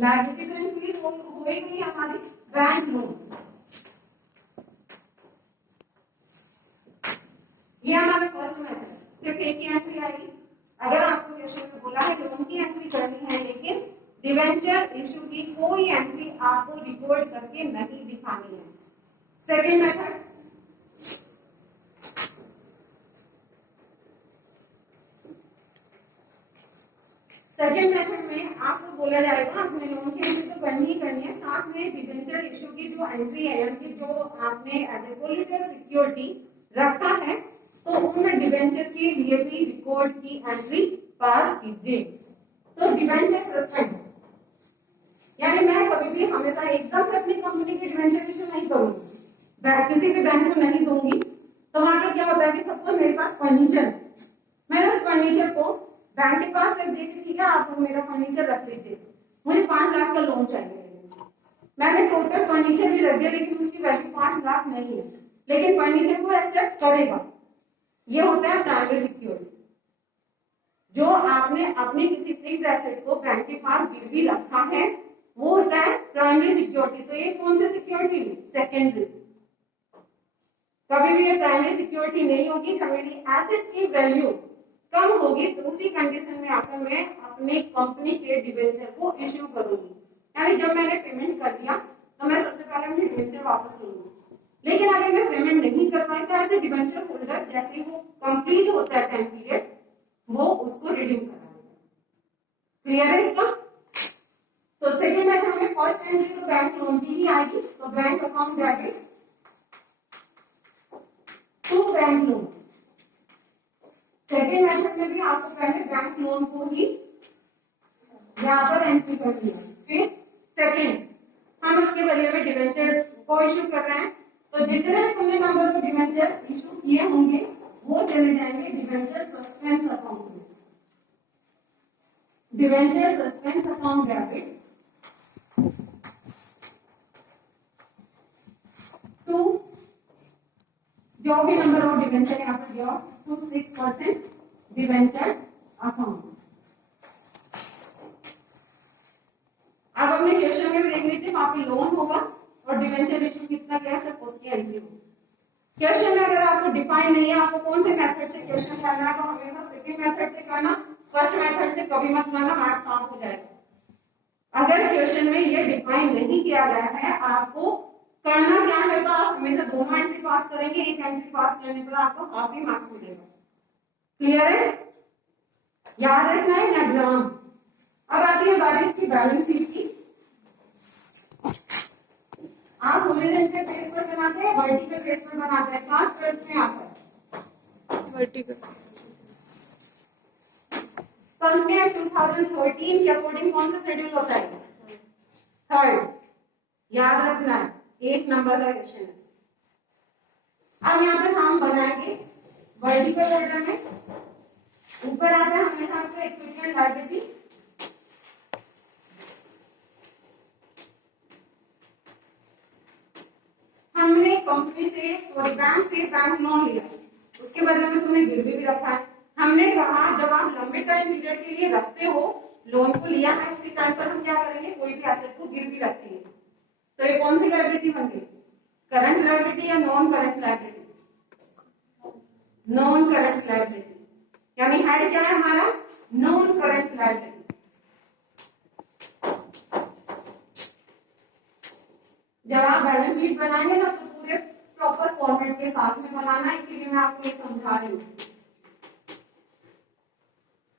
Liability तो increase होगी हमारी बैंक लोन। ये हमारा फर्स्ट मेथड, सिर्फ एक ही एंट्री आएगी। अगर आपको क्वेश्चन में बोला है लोन की एंट्री करनी है लेकिन डिवेंचर इशू की कोई एंट्री आपको रिकॉर्ड करके नहीं दिखानी है। सेकेंड मेथड, सेकेंड मेथड में आपको बोला जाएगा अपने लोन की एंट्री तो करनी ही करनी है, साथ में डिवेंचर इशू की जो एंट्री है यानी जो आपने एज ए कोलेटरल सिक्योरिटी रखा है तो उन डिवेंचर के लिए भी रिकॉर्ड की एंट्री पास कीजिए। तो डिवेंचर सस्पेंस यानी मैं कभी भी हमेशा एकदम से अपनी कंपनी के डिवेंचर इशू नहीं करूंगी, किसी भी बैंक को नहीं दूंगी। तो वहां पर क्या होता है कि सपोज मेरे पास फर्नीचर है, मैंने उस फर्नीचर को बैंक के पास रख दिया कि ठीक है आप मेरा फर्नीचर रख लीजिए, मुझे 5 लाख का लोन चाहिए। मैंने टोटल फर्नीचर भी रख दिया लेकिन उसकी वैल्यू 5 लाख नहीं है, लेकिन फर्नीचर को एक्सेप्ट करेगा। ये होता है प्राइमरी सिक्योरिटी। जो आपने अपने किसी फिक्स्ड एसेट को बैंक के पास गिरवी रखा है वो होता है प्राइमरी सिक्योरिटी। तो ये कौन सी सिक्योरिटी? सेकेंडरी। कभी भी ये प्राइमरी सिक्योरिटी नहीं होगी जब मेरी एसेट की वैल्यू कम होगी तो उसी कंडीशन में आकर मैं अपने कंपनी के डिवेंचर को इश्यू करूंगी। यानी जब मैंने पेमेंट कर दिया तो मैं सबसे पहले अपने डिवेंचर वापस लूंगी, लेकिन अगर मैं पेमेंट नहीं कर पाई तो एज ए डिवेंचर होल्डर जैसे ही वो कंप्लीट होता है टाइम पीरियड वो उसको रिडीम करा देगा। क्लियर है इसका? तो सेकेंड मेथड में फर्स्ट एंट्री तो बैंक लोन की ही आएगी, तो bank account debit to bank loan. Second method में भी आपको पहले बैंक लोन को ही यहाँ पर एंट्री करनी है, फिर सेकेंड हम उसके बदले में डिवेंचर को इश्यू कर रहे हैं तो जितने तुमने नंबर ऑफ डिवेंचर इश्यू किए होंगे वो चले जाएंगे डिवेंचर सस्पेंस अकाउंट में। Debenture suspense account debit to जो भी नंबर ऑफ डिवेंचर यहाँ पर दिया टू 6% डिवेंचर अकाउंट। अब अपने क्वेश्चन में भी देख लीजिए वहां पे लोन होगा और डिवेंचर इशू कितना क्या है सब उसकी एंट्री होगी। क्वेश्चन में अगर आपको डिफाइन नहीं है आपको कौन से मेथड से क्वेश्चन करना है तो हमेशा सेकंड मेथड से करना, फर्स्ट मेथड से कभी मत करना, मार्क्स कम हो जाएगा। अगर क्वेश्चन में ये डिफाइन नहीं किया गया है आपको करना क्या है तो आप हमेशा दोनों एंट्री पास करेंगे, एक एंट्री पास करने पर आपको हाफ ही मार्क्स मिलेगा। क्लियर है? याद रखना है एग्जाम। अब आती है बारी इसकी बैलेंस शीट की। आप हॉरिजॉन्टल पेज पर बनाते हैं, वर्टिकल पेज पर बनाते हैं, क्लास 12 में आता है वर्टिकल। कंपनी 2013 के अकॉर्डिंग कौन सा शेड्यूल होता है? थर्ड। याद रखना है, 1 नंबर का क्वेश्चन है। अब यहाँ पे हम बनाएंगे वर्टिकल ऑर्डर में। ऊपर आता है हमेशा आपका इक्विटी लायबिलिटी, हमने कंपनी से सॉरी बैंक से बैंक लोन लिया, उसके बदले में तुमने गिरवी भी रखा है। हमने कहा जब आप लंबे टाइम पीरियड के लिए रखते हो लोन को लिया है उसी टाइम पर हम क्या करेंगे कोई भी एसेट को गिरवी रखेंगे। तो ये कौन सी लायबिलिटी बन गई? करंट लायबिलिटी या non current liability? Non current liability. यानी हेड क्या है हमारा? Non current liability. जब आप बैलेंस शीट बनाएंगे ना तो पूरे प्रॉपर फॉर्मेट के साथ में बनाना है, इसीलिए मैं आपको ये समझा रही हूँ।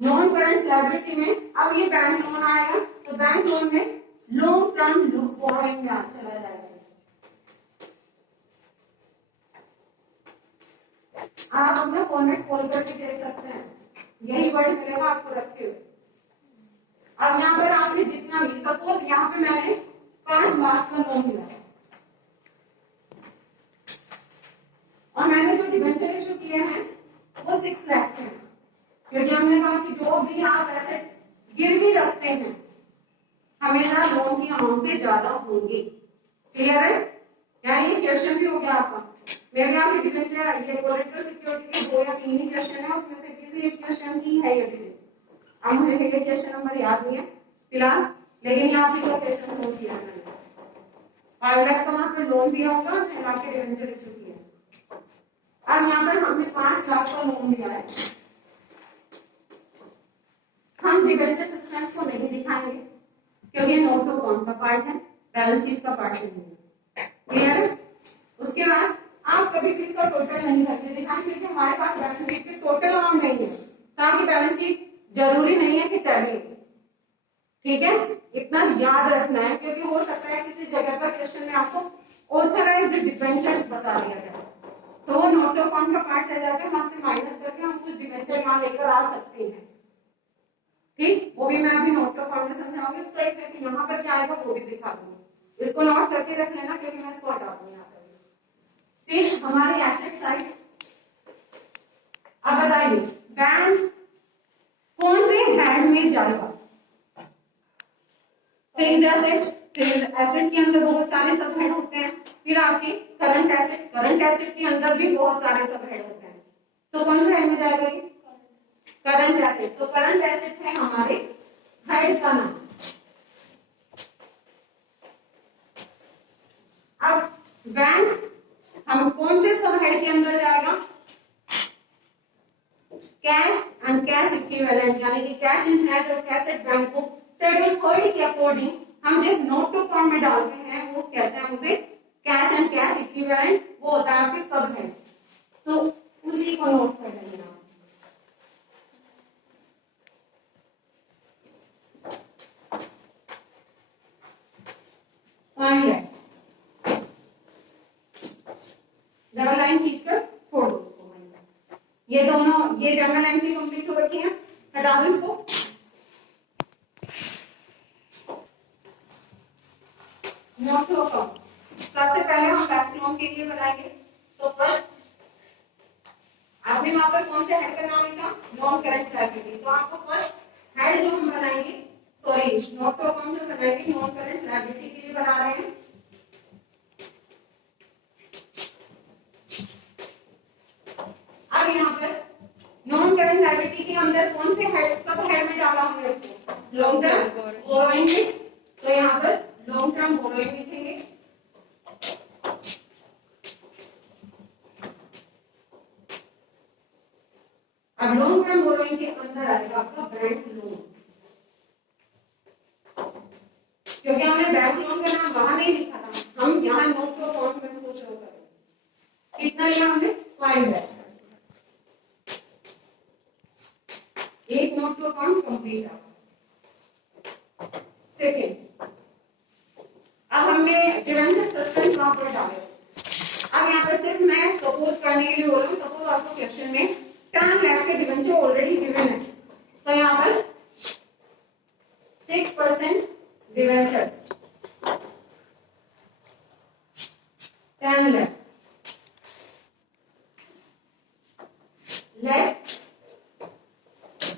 नॉन करंट लायबिलिटी में अब ये बैंक लोन आएगा तो बैंक लोन में लॉन्ग टर्म बोरोइंग में चला जाएगा। आप अपना फॉर्मेट खोल करके देख सकते हैं, यही वर्ड मिलेगा आपको रखे हुए। अब यहाँ पर आपने जितना भी सपोज यहाँ पे मैंने 5 लाख का लोन लिया और मैंने जो डिवेंचर इशू किए हैं वो 6 लाख के हैं, क्योंकि हमने कहा कि जो भी आप ऐसे गिरवी रखते हैं हमेशा लोन की अमाउंट से ज्यादा होंगे। क्लियर है? यानी ये क्वेश्चन भी हो गया आपका। मेरे यहाँ पे डिवेंचर ये कोलेटरल सिक्योरिटी के 2 या 3 ही क्वेश्चन है, उसमें से किसी एक क्वेश्चन की है ये डिटेल। अब मुझे ये क्वेश्चन नंबर याद नहीं है फिलहाल, लेकिन यहाँ पे तो क्वेश्चन सोल्व किया मैंने 5 लाख का वहां पे लोन दिया होगा, 6 लाख के डिवेंचर इशू किया। अब यहाँ पर हमने 5 लाख का लोन दिया है, हम डिवेंचर सस्पेंस को नहीं दिखाएंगे क्योंकि नोट टू अकाउंट का पार्ट है, बैलेंस शीट का पार्ट नहीं है। क्लियर है? उसके बाद आप कभी किसका टोटल नहीं करके दिखाएंगे क्योंकि हमारे पास बैलेंस शीट पे टोटल अमाउंट नहीं है, ताकि बैलेंस शीट जरूरी नहीं है कि टैली। ठीक है, इतना याद रखना है क्योंकि हो सकता है किसी जगह पर क्वेश्चन में आपको ऑथराइज्ड डिबेंचर्स बता दिया जाए तो वो नोट टू अकाउंट का पार्ट रह जाता है, वहां से माइनस करके हम कुछ डिबेंचर यहाँ लेकर आ सकते हैं। ठीक, वो भी मैं अभी नोट टू अकाउंट में समझाऊंगी। उसका एक है कि यहाँ पर क्या आएगा वो भी दिखा दूंगी, इसको नोट करके रख लेना क्योंकि मैं इसको हटा दूंगी यहाँ से। फिर हमारी एसेट साइड, अब बताइए बैंक कौन से हेड में जाएगा? फिक्स्ड एसेट, फिक्स्ड एसेट के अंदर बहुत सारे सब हेड होते हैं। फिर आपकी करंट एसेट, करंट एसेट के अंदर भी बहुत सारे सब हेड होते हैं, तो कौन से हेड में जाएगा ये? Current asset. तो करंट एसेट है हमारे हेड का नाम। अब बैंक हम कौन से सब हेड के अंदर जाएगा? कैश एंड कैश इक्विवेलेंट, यानी कि कैश इन हैंड और कैश एट बैंक को शेड्यूल 3 के अकॉर्डिंग हम जिस नोट टू अकाउंट में डालते हैं वो कहते हैं उसे कैश एंड कैश इक्विवेलेंट, वो होता है आपके सब हेड। तो उसी को नोट कर लेंगे आप। डबल लाइन खींचकर छोड़ दो उसको। ये दोनों, ये डबल लाइन भी कंप्लीट हो रखी है, हटा दो इसको। नोट टू अकाउंट सबसे पहले हम बैंक लोन के लिए बनाएंगे। तो फर्स्ट आपने वहां पर कौन से हेड का नाम लिखा? Non current liability. तो आपको फर्स्ट हेड जो हम बनाएंगे, सॉरी नोट टू अकाउंट जो बनाएंगे नॉन करंट लायबिलिटी के लिए बना रहे हैं। अब यहाँ पर नॉन करंट लायबिलिटी के अंदर कौन से हेड, सब हेड में डाला हमने इसको? Long term borrowing. तो यहाँ पर लॉन्ग टर्म बोरोइंग लिखेंगे। अब लॉन्ग टर्म बोरोइंग के अंदर आएगा आपका बैंक लोन, क्योंकि हमने बैंक लोन का नाम वहां नहीं लिखा था, हम यहाँ नोट टू अकाउंट में इसको शो करेंगे। कितना लिया हमने? 5 लाख। एक नोट टू अकाउंट कंप्लीट है। सेकेंड, अब हमने डिवेंचर सस्पेंस वहां पर डाले। अब यहाँ पर सिर्फ मैं सपोज करने के लिए बोल रहा हूँ, सपोज आपको क्वेश्चन में 10 लाख के डिवेंचर ऑलरेडी गिवन है, तो यहाँ पर 6% debentures 10 lakh less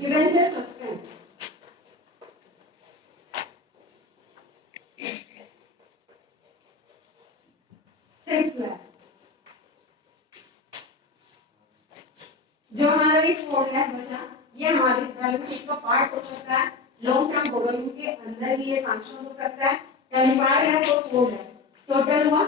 debenture suspense 6 lakh. जो हमारा एक 4 लाख बचा, ये हमारी इस बैलेंस शीट का पार्ट हो सकता है। लॉन्ग टर्म बोरोइंग के अंदर ही ये ट्रांसफर हो सकता है, यानी 5 लाख और 4 लाख टोटल हुआ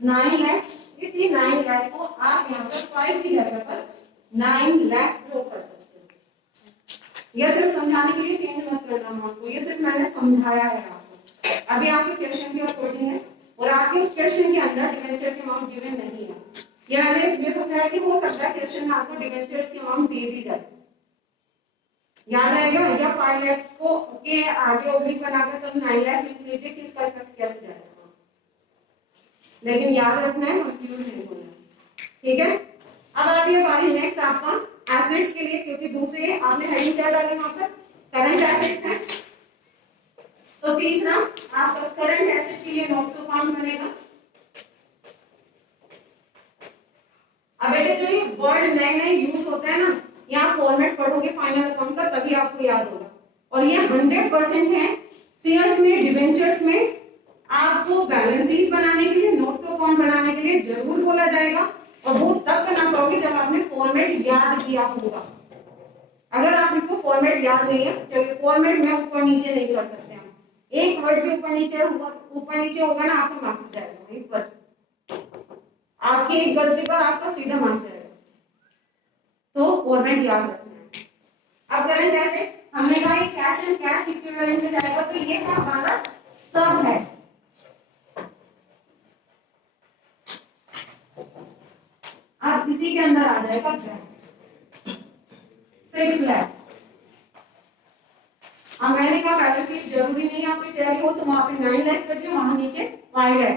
9 लाख। इसी 9 लाख को आप यहाँ पर 5 की जगह पर 9 लाख ड्रॉ कर सकते हो। यह सिर्फ समझाने के लिए चेंज मत करना अमाउंट को, ये सिर्फ मैंने समझाया है आपको। अभी आपके क्वेश्चन के अकॉर्डिंग है और आपके उस क्वेश्चन के अंदर डिवेंचर की अमाउंट गिवन नहीं है। ये मैंने इसलिए समझाया कि हो सकता है क्वेश्चन में आपको डिवेंचर्स की अमाउंट दे दी जाए, याद रहेगा। या 5 लाख को के आगे ओब्लिक बनाकर तब 9 लाख लिख लीजिए कि इसका इफेक्ट कैसे जाएगा, लेकिन याद रखना है, कंफ्यूज नहीं होना। ठीक है, अब आती है बारी नेक्स्ट आपका एसेट्स के लिए, क्योंकि दूसरे आपने हेडिंग क्या डाली वहां पर? करंट एसेट्स है। तो तीसरा आपका करंट एसेट के लिए नोट टू अकाउंट बनेगा। अब बेटे जो ये वर्ड नए नए यूज होते हैं ना, यहाँ फॉर्मेट पढ़ोगे फाइनल अकाउंट का तभी आपको याद होगा। और ये 100% है शेयर्स में, डिवेंचर्स में आपको बैलेंस शीट बनाने के लिए, नोट टू अकाउंट बनाने के लिए जरूर बोला जाएगा, और वो तब बना पाओगे जब आपने फॉर्मेट याद किया होगा। अगर आपको फॉर्मेट याद नहीं है, क्योंकि फॉर्मेट में ऊपर नीचे नहीं कर सकते हम, एक वर्ड भी ऊपर नीचे होगा ना, आपका मार्क्स जाएगा वहीं पर। आपकी एक गलती पर आपका सीधा मार्क्स जाएगा। तो फॉर्मेट याद रखना है। अब करंट ऐसे हमने कहा ये कैश एंड कैश इक्विवेलेंट में जाएगा, तो ये क्या हमारा सब है। अब इसी के अंदर आ जाएगा बैंक 6 लाख। अब मैंने कहा बैलेंस शीट जरूरी नहीं है आपकी टैली हो, तो वहां पे 9 लाख कर दिया, वहां नीचे 5 लाख,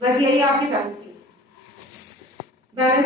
बस यही आपकी बैलेंस शीट। बैलेंस